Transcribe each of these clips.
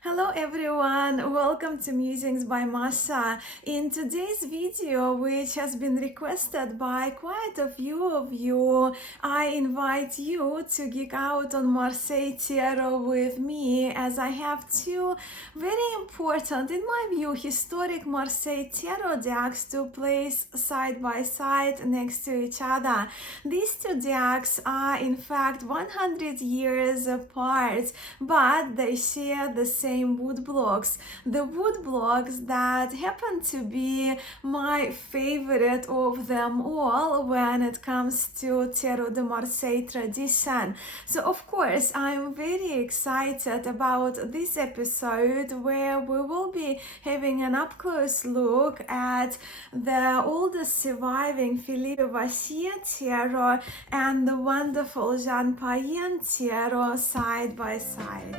Hello everyone, welcome to Musings by Masha. In today's video, which has been requested by quite a few of you, I invite you to geek out on Marseille Tarot with me, as I have two very important, in my view, historic Marseille Tarot decks to place side by side next to each other. These two decks are in fact 100 years apart, but they share the same wood blocks. The wood blocks that happen to be my favorite of them all when it comes to Tarot de Marseille tradition. So of course I'm very excited about this episode where we will be having an up-close look at the oldest surviving Philippe Vachier tarot and the wonderful J.Payen tarot side by side.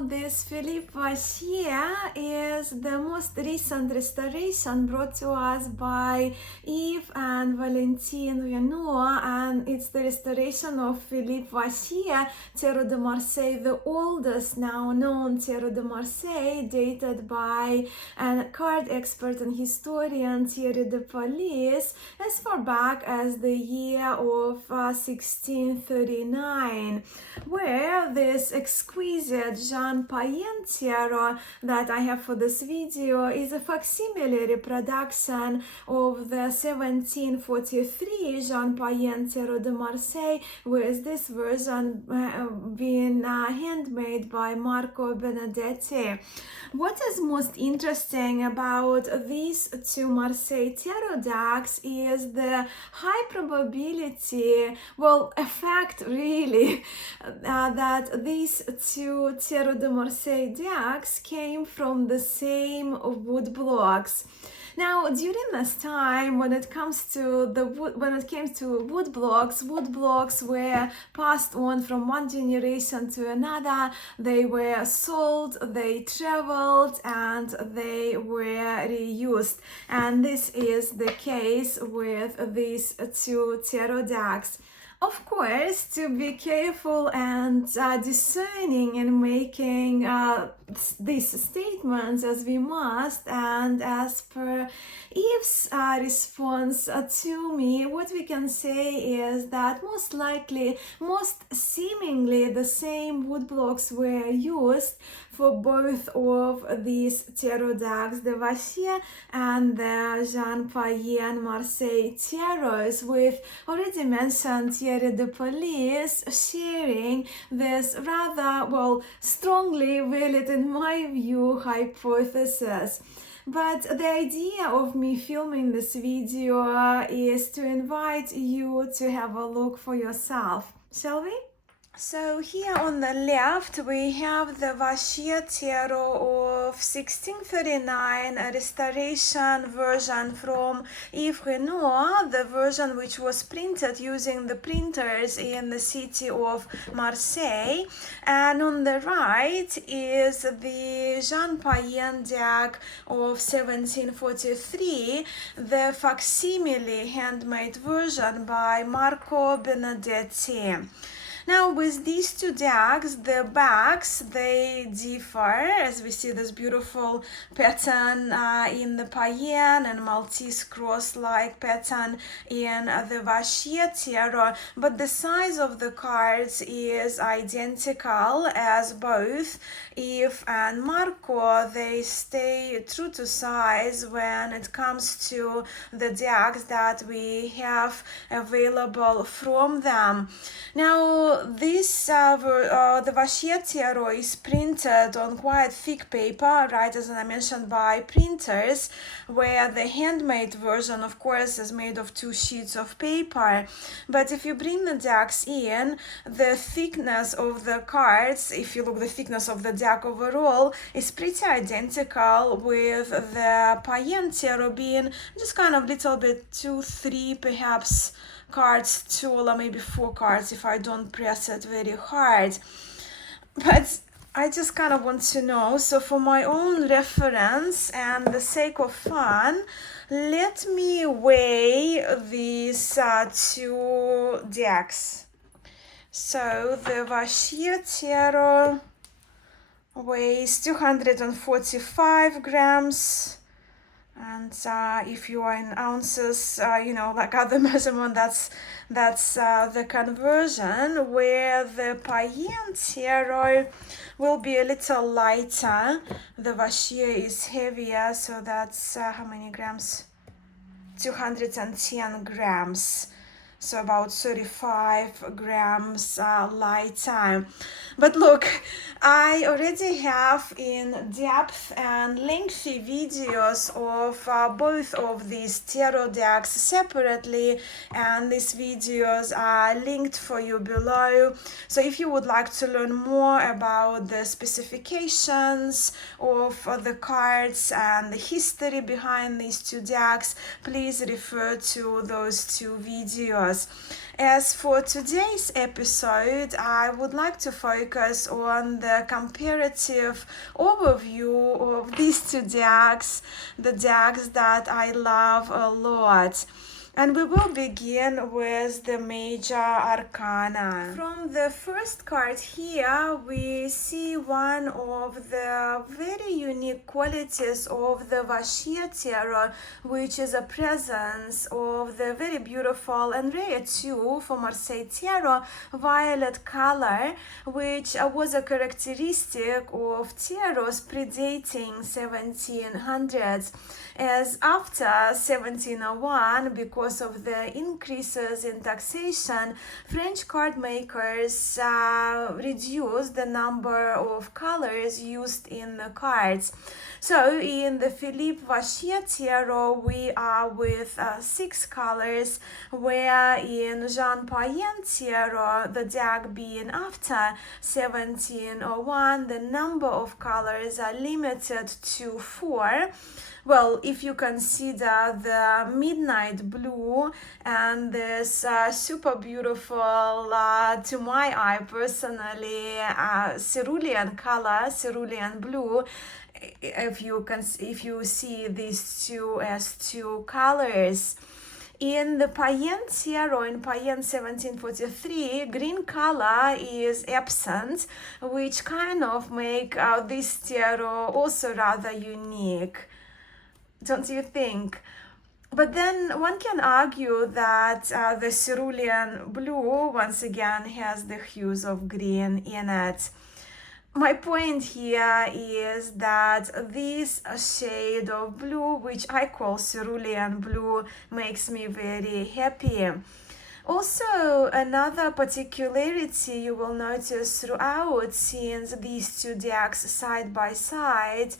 This Philippe Vachier is the most recent restoration brought to us by Yves and Valentine Renoir, and it's the restoration of Philippe Vachier, Tarot de Marseille, the oldest now known Tarot de Marseille, dated by a card expert and historian Thierry de Police as far back as the year of 1639, where this exquisite J.Payen tarot that I have for this video is a facsimile reproduction of the 1743 J.Payen Tarot de Marseille, with this version being handmade by Marco Benedetti. What is most interesting about these two Marseille tarot decks is the high probability, well, a fact really, that these two Tarot de Marseille decks came from the same wood blocks. Now, during this time, when it came to wood blocks were passed on from one generation to another. They were sold, they traveled, and they were reused. And this is the case with these two tarot decks. Of course, to be careful and discerning in making these statements, as we must, and as per Eve's response to me, what we can say is that most seemingly, the same wood blocks were used for both of these tarot decks, the Vachier and the J.Payen Marseille tarots, with already mentioned Thierry de Police sharing this rather, well, strongly valid in my view hypothesis. But the idea of me filming this video is to invite you to have a look for yourself, shall we? So here on the left we have the Vachier tarot of 1639, a restoration version from Yves Renoir, the version which was printed using the printers in the city of Marseille. And on the right is the J.Payen deck of 1743, the facsimile handmade version by Marco Benedetti. Now, with these two decks, the backs, they differ, as we see this beautiful pattern in the Payen and Maltese cross-like pattern in the Vachier tarot, but the size of the cards is identical, as both Yves and Marco, they stay true to size when it comes to the decks that we have available from them. Now, the Vachier tarot is printed on quite thick paper, right, as I mentioned, by printers, where the handmade version, of course, is made of 2 sheets of paper. But if you bring the decks in, the thickness of the cards, if you look the thickness of the deck overall, is pretty identical, with the Payen tarot being just kind of little bit 2, 3 perhaps cards tall, or maybe 4 cards if I don't press it very hard. But I just kind of want to know, so for my own reference and the sake of fun, let me weigh these two decks. So the Vachier Tarot weighs 245 grams. And if you are in ounces, like other measurement, that's the conversion, where the J.Payen tarot will be a little lighter. The Vachier is heavier, so that's how many grams? 210 grams. So about 35 grams lighter. But look, I already have in-depth and lengthy videos of both of these tarot decks separately, and these videos are linked for you below. So if you would like to learn more about the specifications of the cards and the history behind these two decks, please refer to those two videos. As for today's episode, I would like to focus on the comparative overview of these two decks, the decks that I love a lot. And we will begin with the major arcana. From the first card here, we see one of the very unique qualities of the Vachier tarot, which is a presence of the very beautiful and rare too for Marseille tarot, violet color, which was a characteristic of tarots predating 1700s. As after 1701, because of the increases in taxation, French card makers reduced the number of colors used in the cards. So in the Philippe Vachier tarot, we are with 6 colors, where in J.Payen tarot, the deck being after 1701, the number of colors are limited to 4. Well, if you consider the midnight blue and this super beautiful, to my eye personally, cerulean color, cerulean blue, if you see these two as two colors. In the J.Payen tarot, in J.Payen 1743, green color is absent, which kind of make this tarot also rather unique. Don't you think? But then one can argue that the cerulean blue once again has the hues of green in it. My point here is that this shade of blue, which I call cerulean blue, makes me very happy. Also, another particularity you will notice throughout, since these two decks side by side,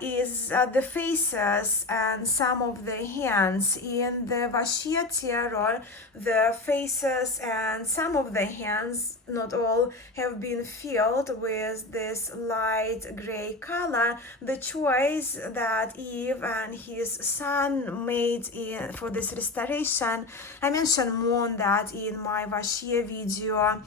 is the faces and some of the hands. In the Vachier tarot, the faces and some of the hands, not all, have been filled with this light gray color, the choice that Eve and his son made for this restoration. I mentioned more on that in my Vachier video.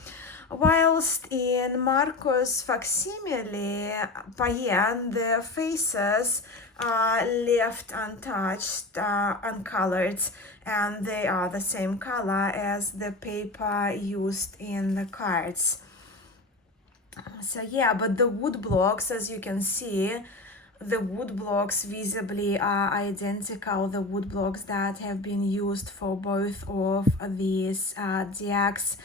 Whilst in Marco's facsimile J.Payen, the faces are left untouched, uncolored, and they are the same color as the paper used in the cards. So yeah, but the wood blocks, as you can see, the wood blocks visibly are identical, the wood blocks that have been used for both of these decks.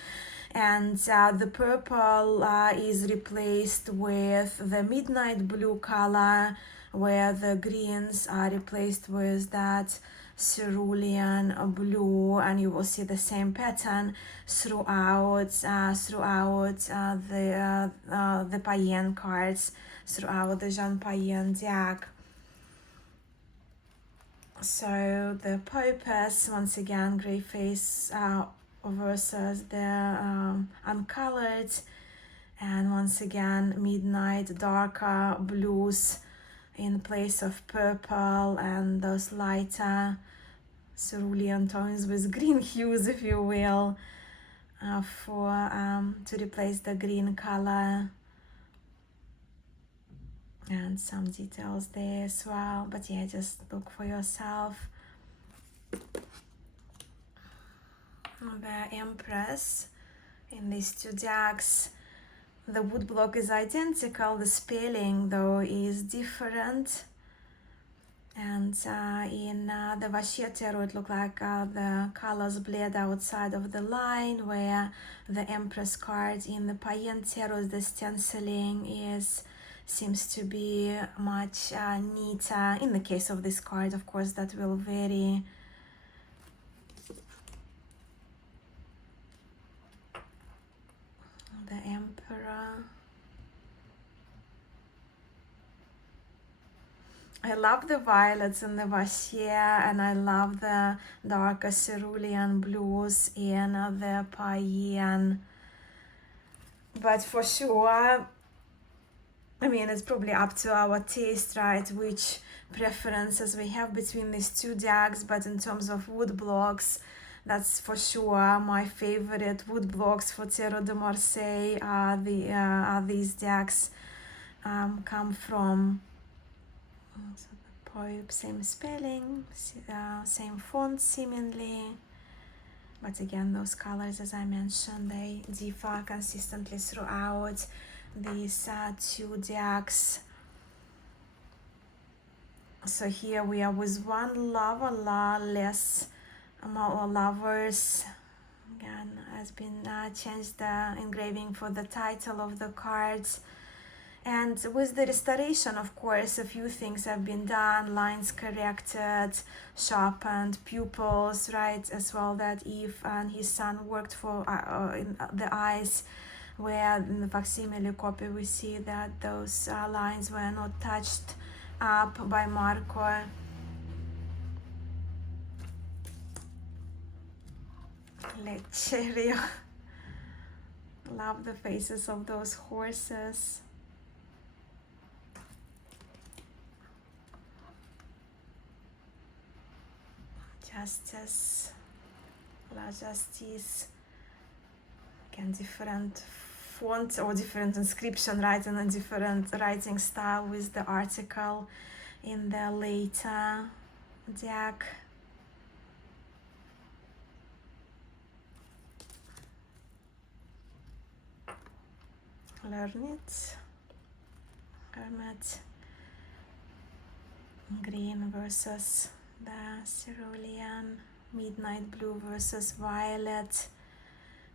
And the purple is replaced with the midnight blue color, where the greens are replaced with that cerulean blue, and you will see the same pattern throughout the J.Payen cards, throughout the J.Payen deck. So the purpose, once again, gray face versus the uncolored, and once again midnight darker blues in place of purple, and those lighter cerulean tones with green hues, if you will, to replace the green color. and some details there as well, but yeah, just look for yourself. The Empress in these two decks, the woodblock is identical, the spelling though is different. And in the Vachier tarot, it looked like the colors bled outside of the line, where the Empress card in the J.Payen tarot, the stenciling seems to be much neater. In the case of this card, of course, that will vary. The Emperor. I love the violets in the Vachier, and I love the darker cerulean blues in the J.Payen. But for sure, I mean, it's probably up to our taste, right, which preferences we have between these two decks. But in terms of wood blocks, that's for sure my favorite wood blocks for Tarot de Marseille. These decks come from. So the Pope, same spelling, same font seemingly, but again, those colors, as I mentioned, they differ consistently throughout these two decks. So here we are with one lover, less, more lovers. Again, has been changed the engraving for the title of the cards. And with the restoration, of course, a few things have been done, lines corrected, sharpened, pupils, right, as well, that Eve and his son worked for in the eyes, where in the facsimile copy we see that those lines were not touched up by Marco. Vachier. Love the faces of those horses. Justice, La Justice, again, different font or different inscription, right, and a different writing style with the article in the later deck. Learn it, Hermit, green versus the cerulean, midnight blue versus violet,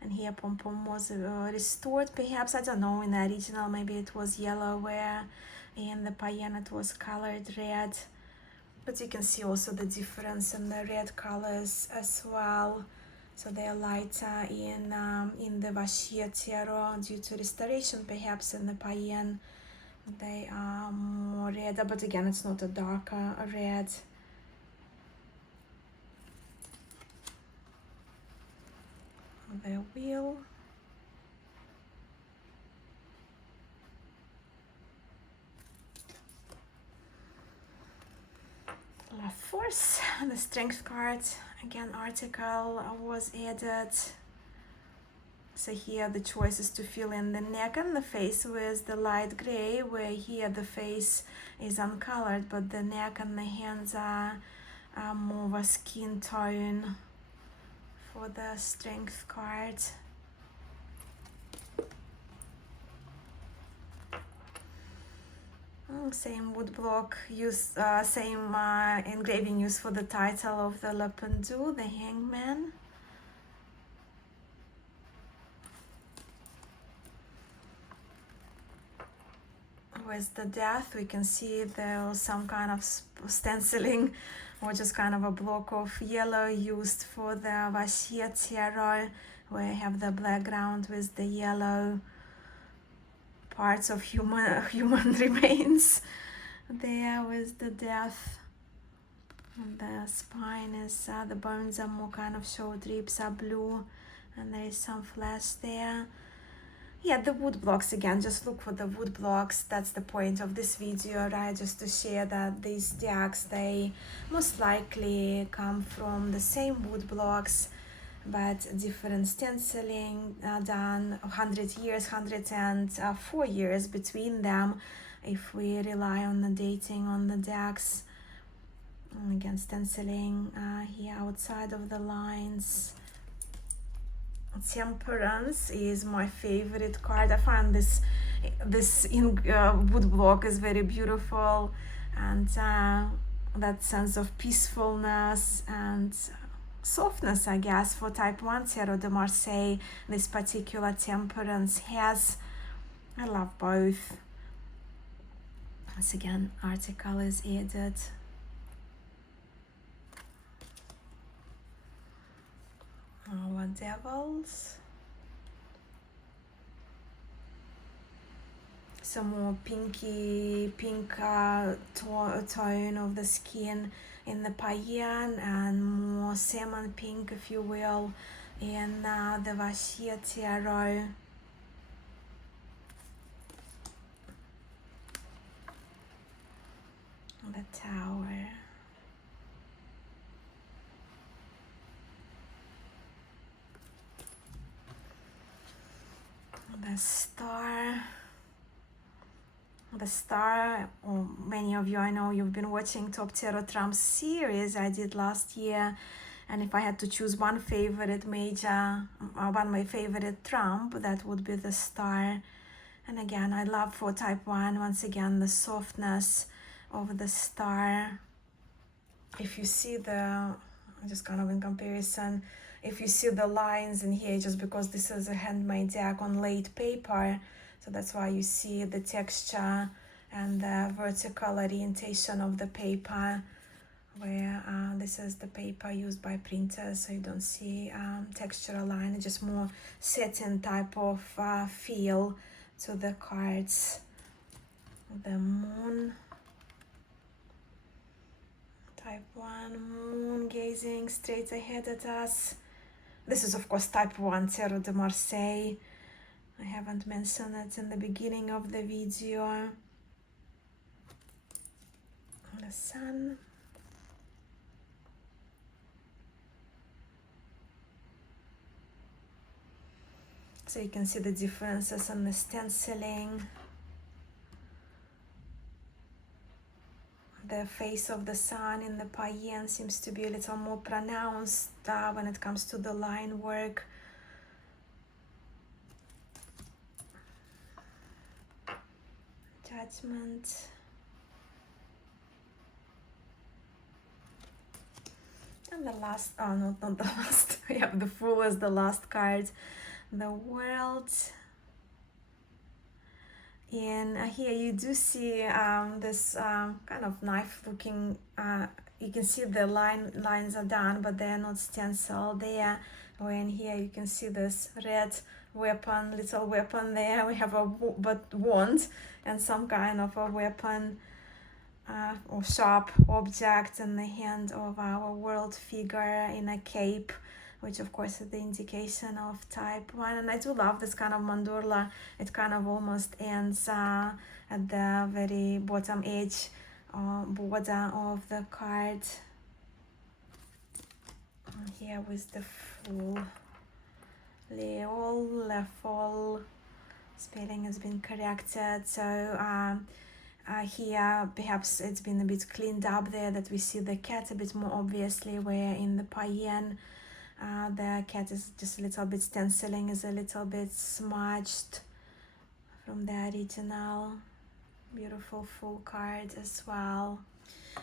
and here pom pom was restored, perhaps, I don't know, in the original maybe it was yellow, where in the J.Payen it was colored red, but you can see also the difference in the red colors as well. So they are lighter in the Vachier tarot due to restoration, perhaps in the J.Payen they are more red, but again it's not a darker red. The wheel, La Force, the strength card, again article was added. So here the choice is to fill in the neck and the face with the light gray, where here the face is uncolored, but the neck and the hands are more of a skin tone for the strength card. Same woodblock use, same engraving used for the title of the Le Pendu, the Hangman. With the death, we can see there was some kind of stenciling, or just kind of a block of yellow used for the Vachier tarot, where you have the background with the yellow parts of human remains there with the death. And the spine is, the bones are more kind of showed, ribs are blue, and there is some flesh there. Yeah, the wood blocks, again, just look for the wood blocks. That's the point of this video, right? Just to share that these decks, they most likely come from the same wood blocks, but different stenciling done 100 years, 104 years between them. if we rely on the dating on the decks. And again, stenciling here outside of the lines. Temperance is my favorite card. I find this in wood block is very beautiful, and that sense of peacefulness and softness, I guess, for type 1 Tarot de Marseille, this particular temperance has. I love both. Once again, article is added. Our devils. Some more pinky pink tone of the skin in the J.Payen, and more salmon pink, if you will, in the Vachier tarot. The Tower. The Star. The Star, or many of you, I know you've been watching Top Tarot Trumps series I did last year, and if I had to choose one favorite major, my favorite Trump, that would be the Star. And again, I love for type 1, once again, the softness of the Star. If you see the, just kind of in comparison, if you see the lines in here, just because this is a handmade deck on laid paper, so that's why you see the texture and the vertical orientation of the paper, where this is the paper used by printers, so you don't see textural line, just more satin type of feel to the cards. The Moon. Type 1 Moon gazing straight ahead at us. This is of course type 1 Tarot de Marseille. I haven't mentioned it in the beginning of the video. The Sun. So you can see the differences on the stenciling. The face of the Sun in the J.Payen seems to be a little more pronounced when it comes to the line work. Judgment. And the last, oh no, not the last, we have the Fool as the last card. The World. And here you do see this kind of knife looking, you can see the lines are done, but they're not stenciled there. When here you can see this red weapon, little weapon there. We have a wand and some kind of a weapon or sharp object in the hand of our world figure in a cape, which of course is the indication of type 1. And I do love this kind of mandorla. It kind of almost ends at the very bottom edge border of the card. And here with the Fool. Leol, spelling has been corrected. So here perhaps it's been a bit cleaned up there, that we see the cat a bit more obviously, where in the J.Payen the cat is just a little bit, stenciling is a little bit smudged from the original. Beautiful Fool card as well.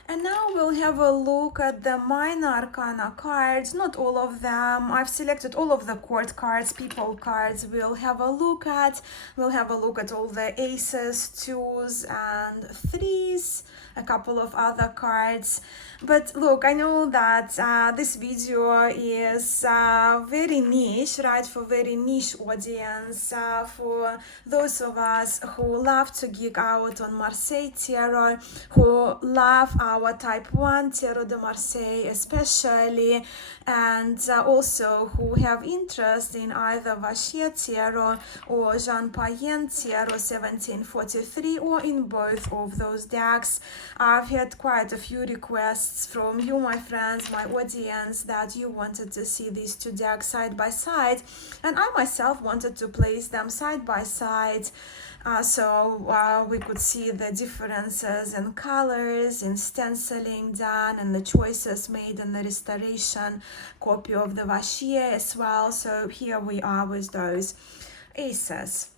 And now we'll have a look at the minor arcana cards, not all of them. I've selected all of the court cards, people cards we'll have a look at. We'll have a look at all the aces, twos and threes, a couple of other cards. But look, I know that this video is very niche, right, for very niche audience, for those of us who love to geek out on Marseille Tarot, who love our type 1 Tarot de Marseille especially, and also who have interest in either Vachier Tarot or J.Payen Tarot 1743, or in both of those decks. I've had quite a few requests from you, my friends, my audience, that you wanted to see these two decks side by side, and I myself wanted to place them side by side so we could see the differences in colors, in stenciling done, and the choices made in the restoration copy of the Vachier as well. So here we are with those aces.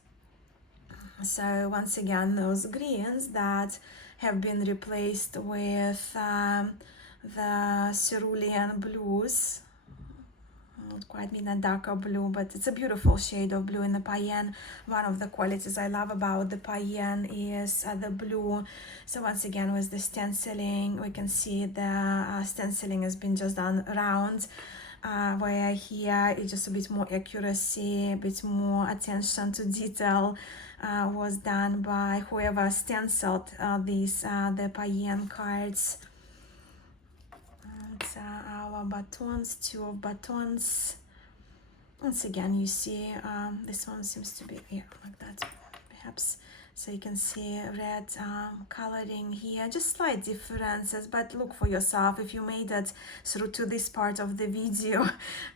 So once again, those greens that have been replaced with the cerulean blues. Not quite mean a darker blue, but it's a beautiful shade of blue in the Payen. One of the qualities I love about the Payen is the blue. So once again, with the stenciling, we can see the stenciling has been just done round, where here it's just a bit more accuracy, a bit more attention to detail was done by whoever stenciled the Payen cards. Our batons, 2 of batons. Once again, you see this one seems to be like that, perhaps. So you can see red coloring here, just slight differences, but look for yourself. If you made it through to this part of the video,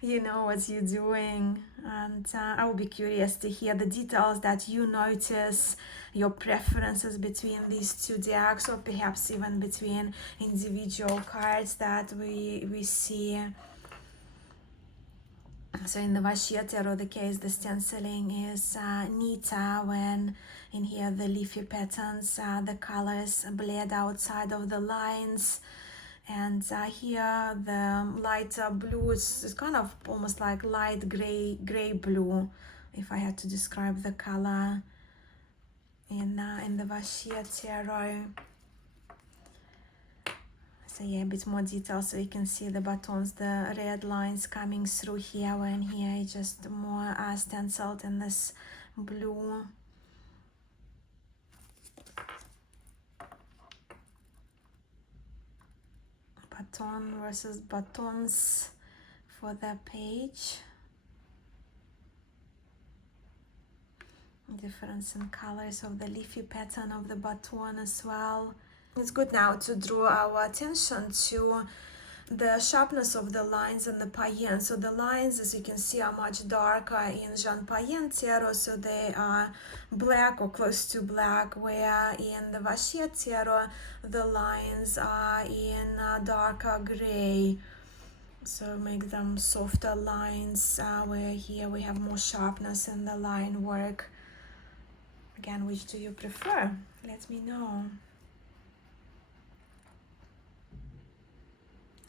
you know what you're doing. And I will be curious to hear the details that you notice, your preferences between these two decks, or perhaps even between individual cards that we see. So in the Vachier Tarot, the case, the stenciling is neater when in here the leafy patterns, the colors bled outside of the lines. And here the lighter blue is kind of almost like light gray blue, if I had to describe the color in the Vachier Tarot. So yeah, a bit more detail, so you can see the buttons, the red lines coming through here, when here it's just more stenciled in this blue. Baton versus buttons for the page. Difference in colors of the leafy pattern of the baton as well. It's good now to draw our attention to the sharpness of the lines in the Payen. So the lines, as you can see, are much darker in J.Payen Tarot, so they are black or close to black, where in the Vachier Tarot the lines are in darker gray. So make them softer lines, where here we have more sharpness in the line work. Again, which do you prefer? Let me know.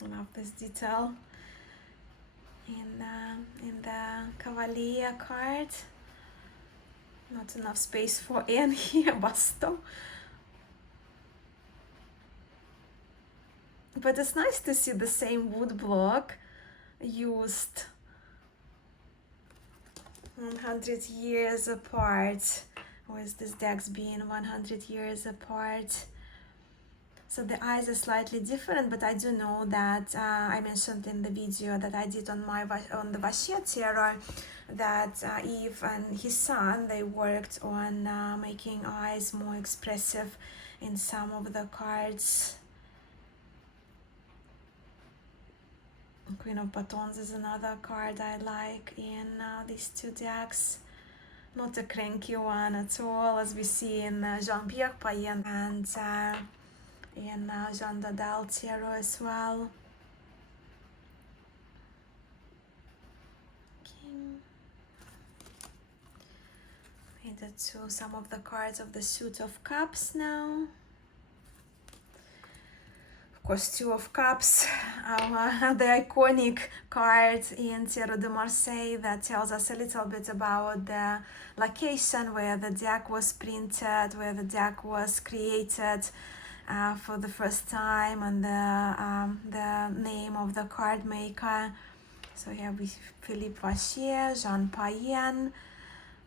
I love this detail in the Cavalier card. Not enough space for N here, basto. But it's nice to see the same wood block used 100 years apart, with these decks being 100 years apart. So the eyes are slightly different, but I do know that I mentioned in the video that I did on the Vachier Tarot that Eve and his son, they worked on making eyes more expressive in some of the cards. Queen of Batons is another card I like in these two decks. Not a cranky one at all, as we see in J.Payen and in Jean Dadal Tarot as well. Headed to some of the cards of the Suit of Cups now. Of course, Two of Cups, the iconic card in Tarot de Marseille that tells us a little bit about the location where the deck was printed, where the deck was created for the first time, and the name of the card maker. So here we Philippe Vachier, J.Payen,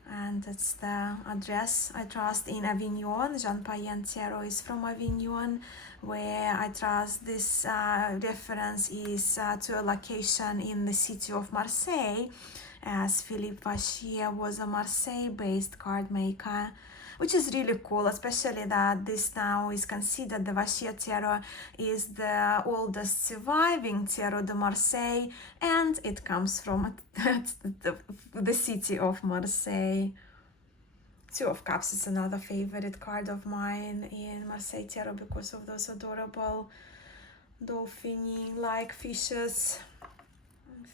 and it's the address I trust in Avignon. J.Payen Tarot is from Avignon, where I trust this reference is to a location in the city of Marseille, as Philippe Vachier was a Marseille-based card maker, which is really cool, especially that this now is considered, the Vachier Tarot is the oldest surviving Tarot de Marseille, and it comes from the city of Marseille. Two of Cups is another favorite card of mine in Marseille Tarot because of those adorable dolphin-like fishes.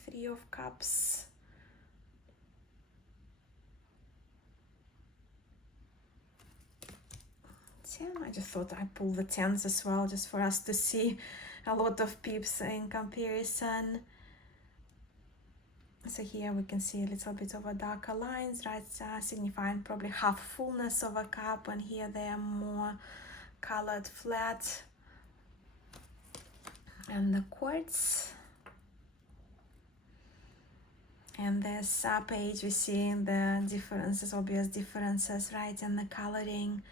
Three of Cups. I just thought I'd pull the 10s as well, just for us to see a lot of pips in comparison. So here we can see a little bit of a darker lines, right, signifying probably half fullness of a cup, and here they are more colored flat. And the quartz. And this page we see the differences, obvious differences, right, in the coloring.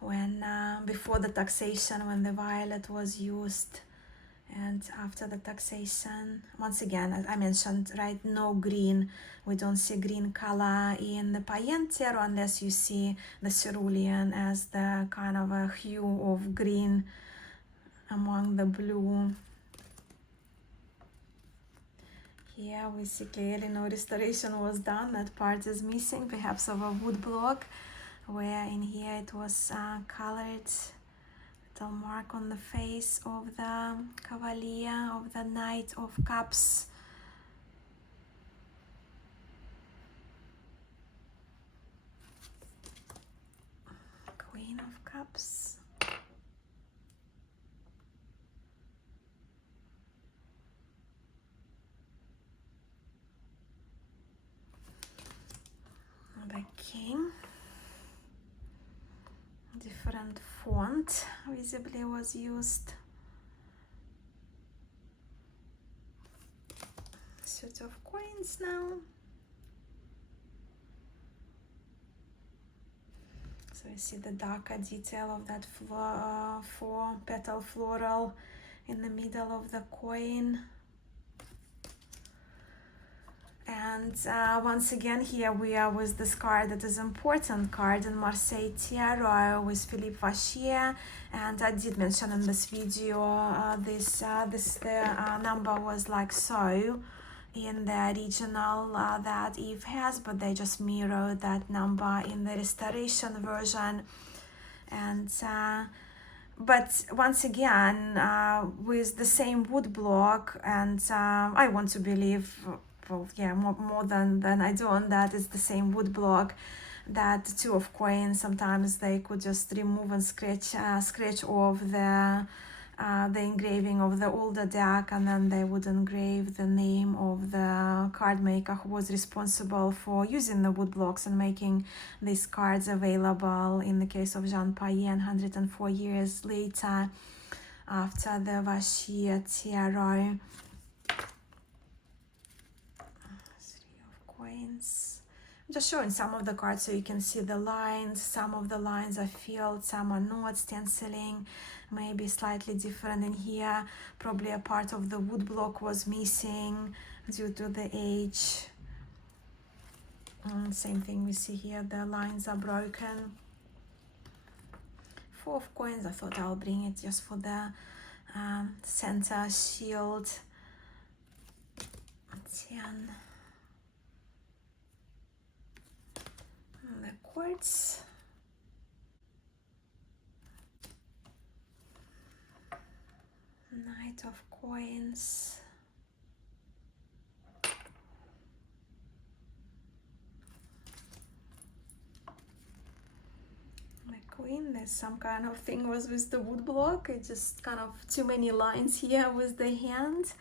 When before the taxation, when the violet was used, and after the taxation, once again, as I mentioned, right, no green. We don't see green color in the Payen Tarot unless you see the cerulean as the kind of a hue of green among the blue. Here we see clearly no restoration was done. That part is missing, perhaps of a wood block, where in here it was colored. Little mark on the face of the Cavalier, of the Knight of Cups. Queen of Cups. The King. Different font visibly was used. Suit of coins now. So you see the darker detail of that four petal floral in the middle of the coin. And once again, here we are with this card that is important card in Marseille Tarot with Philippe Vachier. And I did mention in this video the number was like so in the original that Eve has, but they just mirrored that number in the restoration version. And but once again, with the same wood block, and I want to believe, well, yeah, more than I don't, that is the same wood block, that Two of Coins, sometimes they could just remove and scratch off the engraving of the older deck, and then they would engrave the name of the card maker who was responsible for using the wood blocks and making these cards available. In the case of J.Payen, 104 years later, after the Vachier Tarot. Coins. I'm just showing some of the cards so you can see the lines. Some of the lines are filled, some are not. Stenciling maybe slightly different in here. Probably a part of the wood block was missing due to the age. And same thing we see here, the lines are broken. Four of Coins, I thought I'll bring it just for the center shield. 10. The quartz. Knight of Coins. The Queen. There's some kind of thing was with the wood block. It's just kind of too many lines here with the hand.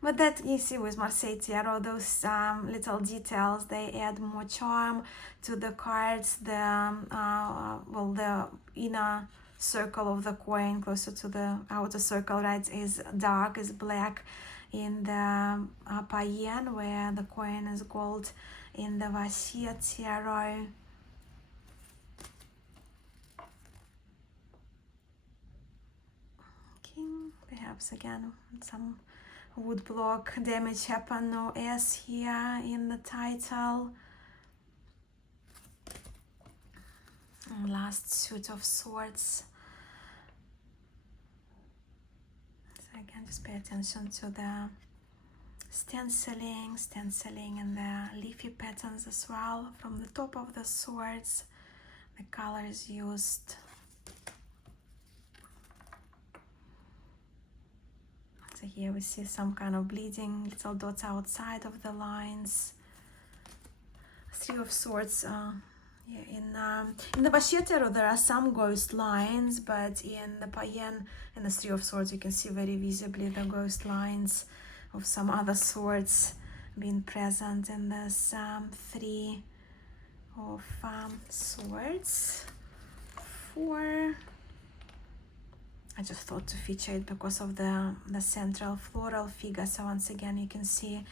But that you see with Marseille Tarot, those little details, they add more charm to the cards. The well, the inner circle of the coin, closer to the outer circle, right, is dark, is black, in the J.Payen, where the coin is gold in the Vachier tarot. King, perhaps again some woodblock damage happened, no S here in the title. And last suit of swords. So again, just pay attention to the stenciling and the leafy patterns as well from the top of the swords, the colors used. So here we see some kind of bleeding little dots outside of the lines. Three of Swords. In the Vachier tarot there are some ghost lines, but in the J.Payen and the Three of Swords you can see very visibly the ghost lines of some other swords being present in this Three of Swords. Four. I just thought to feature it because of the central floral figure. So once again you can see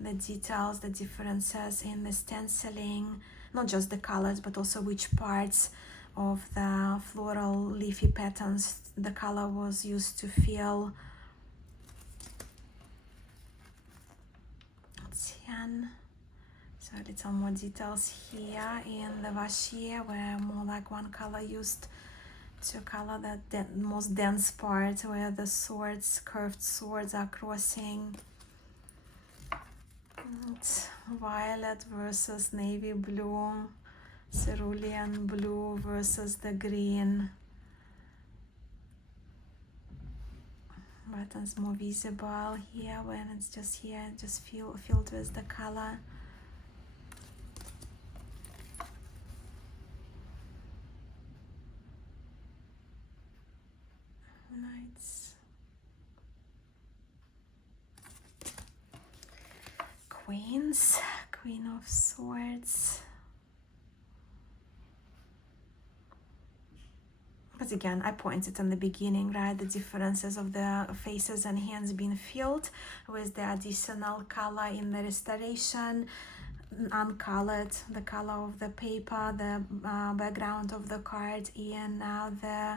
the details, the differences in the stenciling, not just the colors but also which parts of the floral leafy patterns the color was used to fill. 10. So a little more details here in the Vachier, where more like one color used to color that most dense part where the swords, curved swords are crossing. And violet versus navy blue, cerulean blue versus the green. Buttons more visible here when it's just here, just filled with the color. Knights. Queens, Queen of Swords. But again, I pointed in the beginning, right, the differences of the faces and hands being filled with the additional color in the restoration, uncolored, the color of the paper, the background of the card, and now the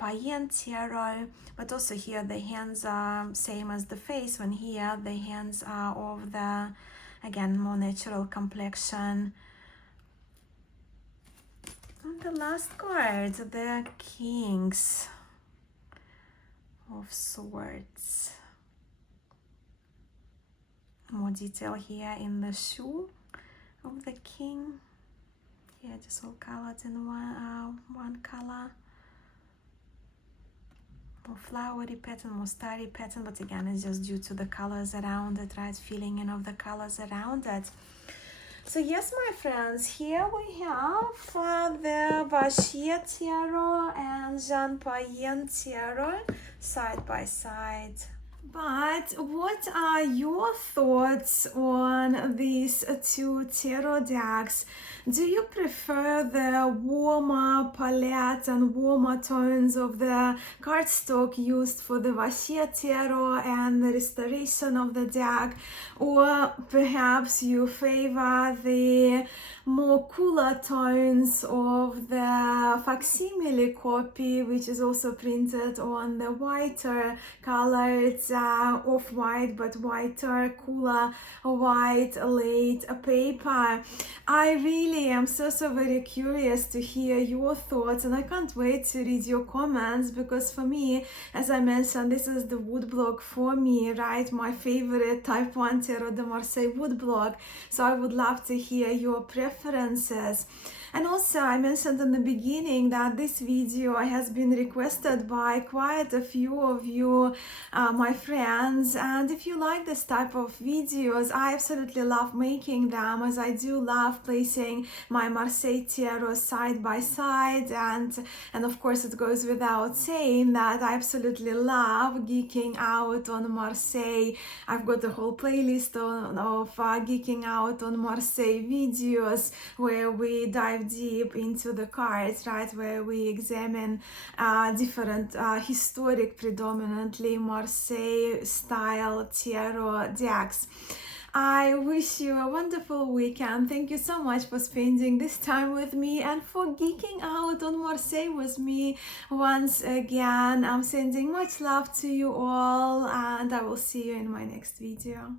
J.Payen tarot. But also here the hands are same as the face, when here the hands are of the, again, more natural complexion. And the last card, the Kings of Swords. More detail here in the shoe of the king. Yeah, just all colored in one color. More flowery pattern, more starry pattern, but again it's just due to the colors around it, right? Feeling in of the colors around it. So yes, my friends, here we have the Vachier tarot and J.Payen tarot side by side. But what are your thoughts on these two tarot decks? Do you prefer the warmer palette and warmer tones of the cardstock used for the Vachier tarot and the restoration of the deck? Or perhaps you favor the more cooler tones of the facsimile copy, which is also printed on the whiter colored off-white but whiter, cooler white laid paper. I really am so very curious to hear your thoughts, and I can't wait to read your comments, because for me, as I mentioned, this is the woodblock for me, right? My favorite type 1 Tarot de Marseille woodblock. So I would love to hear your preferences. And also I mentioned in the beginning that this video has been requested by quite a few of you, my friends, and if you like this type of videos, I absolutely love making them, as I do love placing my Marseille tarot side by side, and of course it goes without saying that I absolutely love Geeking Out on Marseille. I've got a whole playlist of Geeking Out on Marseille videos videos where we dive deep into the cards, right, where we examine different historic, predominantly Marseille style tarot decks. I wish you a wonderful weekend. Thank you so much for spending this time with me and for geeking out on Marseille with me once again. I'm sending much love to you all, and I will see you in my next video.